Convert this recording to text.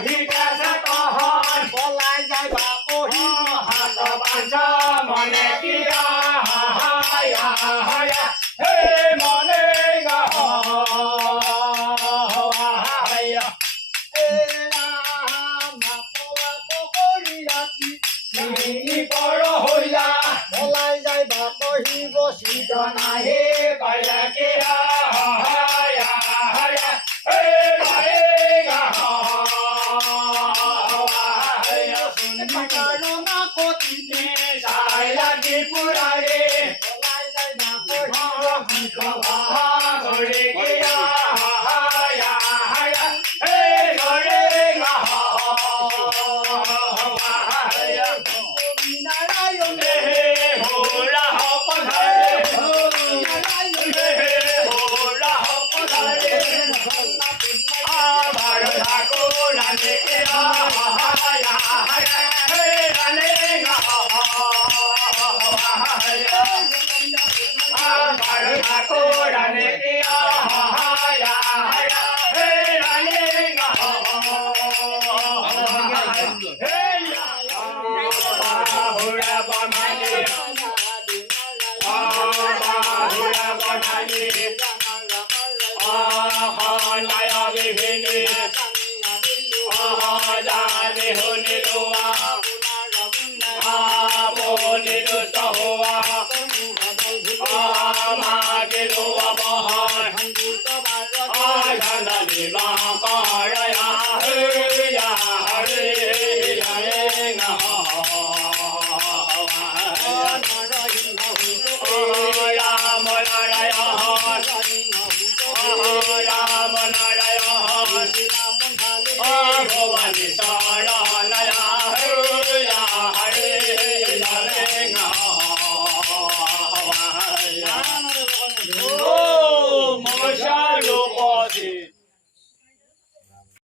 শিকাছে তহন পলাই যায় বাপহি হাত বাঞ্চ মনে কিয়া হায়া হায়া হে মনে গা হায়া এ পৰ হইলা পলাই যায় বাপহি বসিত নাহে